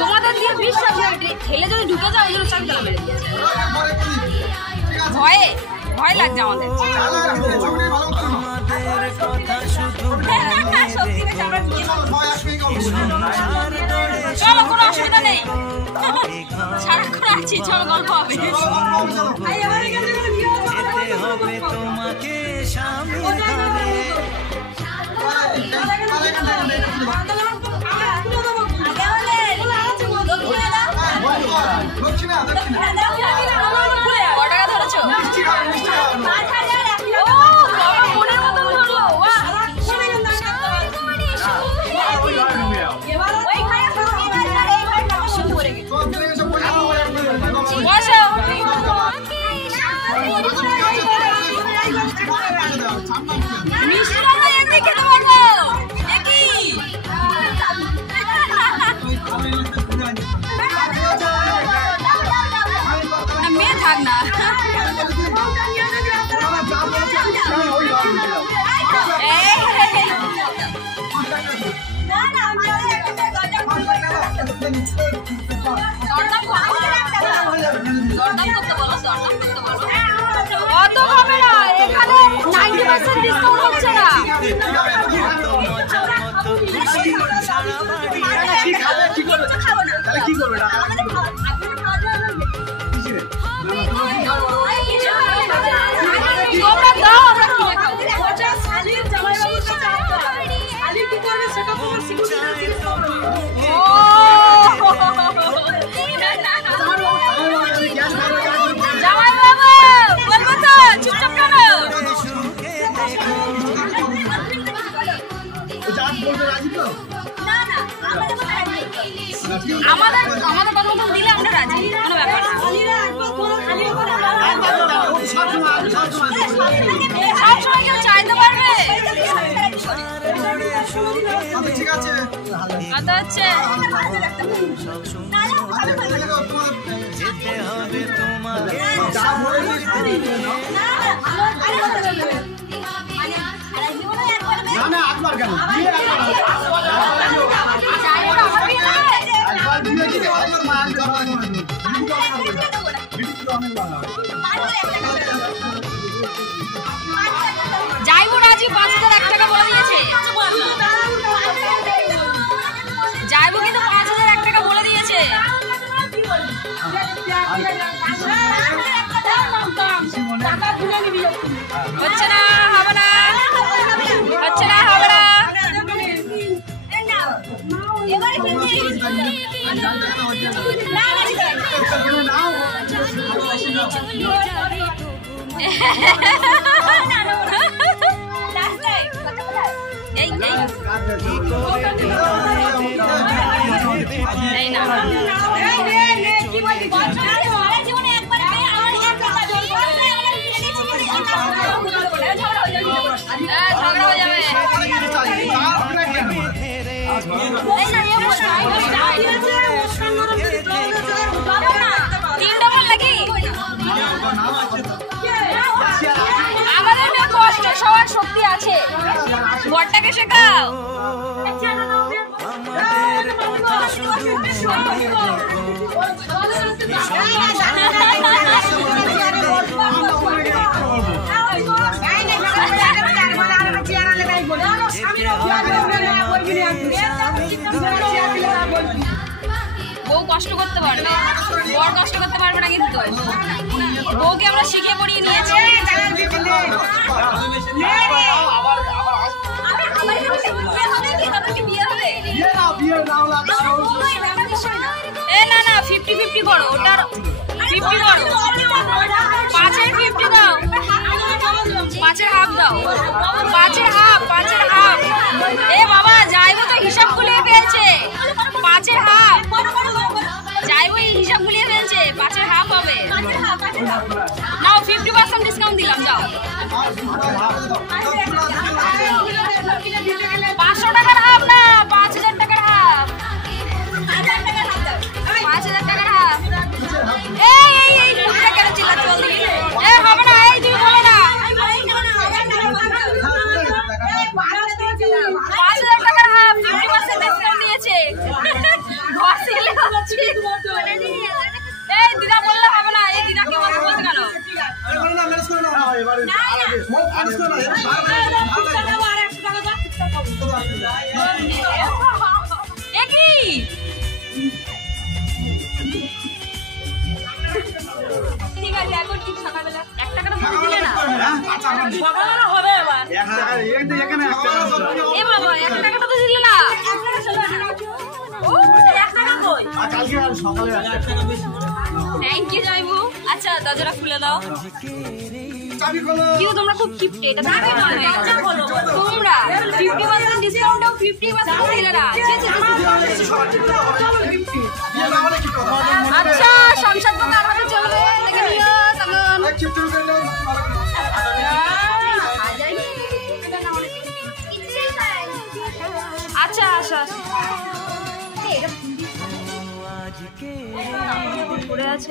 তোমাদের দিয়ে বিশ্বাস ঠেলে যদি ঢুকে যায় ওই জন্য চাবি তালা মেরে দিয়েছে। ভয় লাগছে আমাদের। চলো কোনো অসুবিধা নেই, সারাক্ষণ আছি, চলো গল্প হবে। কটাকা ধরেছো? মেয়ে থাক না, অত হবে না, এখানে 90% ডিসকাউন্ট হচ্ছে না। কি করবে না তোমরা দাও, আমরা কিনে খাবো। জামাই বাবু বলবো তো, চুপচাপ কেন? আমাদের কথা মতো দিলে আমরা রাজি, কোনো ব্যাপার না। সবসময় কেউ চাইতে পারবে? ঠিক আছে, কথা হচ্ছে যাইবো রাজি, 5001 টাকা বলে দিয়েছে। যাইবো কিন্তু 5001 টাকা বলে দিয়েছে। হচ্ছে না, হবে না, হচ্ছে না, হবে না। এই না ঝগড়া হয়ে যাবে। আমাদের কষ্ট সবার শক্তি আছে, বরটাকে শেখাও। বউ কষ্ট করতে পারবে, বর কষ্ট করতে পারবে না, কিন্তু বউকে আমরা শিখিয়ে পড়িয়ে নিয়েছি। না 50-50 করো, ওটার 50 করো, 5-এর 50 দাও, 5-এর হাফ দাও, 5-এর হাফ। এ বাবা যাইবো তো হিসাব খুলে পেয়েছে, 5-এর হাফ যাই হবে নাও 50% ডিসকাউন্ট দিলাম যাও 500 টাকার হাফ না 5000 টাকার হাফ 5000 টাকার হাফ এই মুখটা কেন চিল্লাচ্ছ জলদি হবে না এই তুমি বলো না 5000 টাকার হাফ 50% ডিসকাউন্ট দিয়েছে এই দিদা বললে হবে না এই দিদাকে আমাকে বলতে কেন ঠিক আছে এখন কি সকালবেলা 1 টাকাটা মুখ দিলে না সকালবেলা হবে এবার 1 টাকা এখানে 1 টাকা এ বাবা 1 টাকাটা তো দিলে না ও 1 টাকা কই কালকে সকালে 1 টাকা বেশি থ্যাংক ইউ জাইবু আচ্ছা দরজাটা খুলে দাও চাবি খোলো কি তোমরা খুব কিপটে এটা দেখে মনে হয় তোমরা 50% ডিসকাউন্ট দাও 50% দিলে না আচ্ছা সংসার তো তারপরে চলবে দেখে নিও তখন আচ্ছা আচ্ছা পড়ে আছে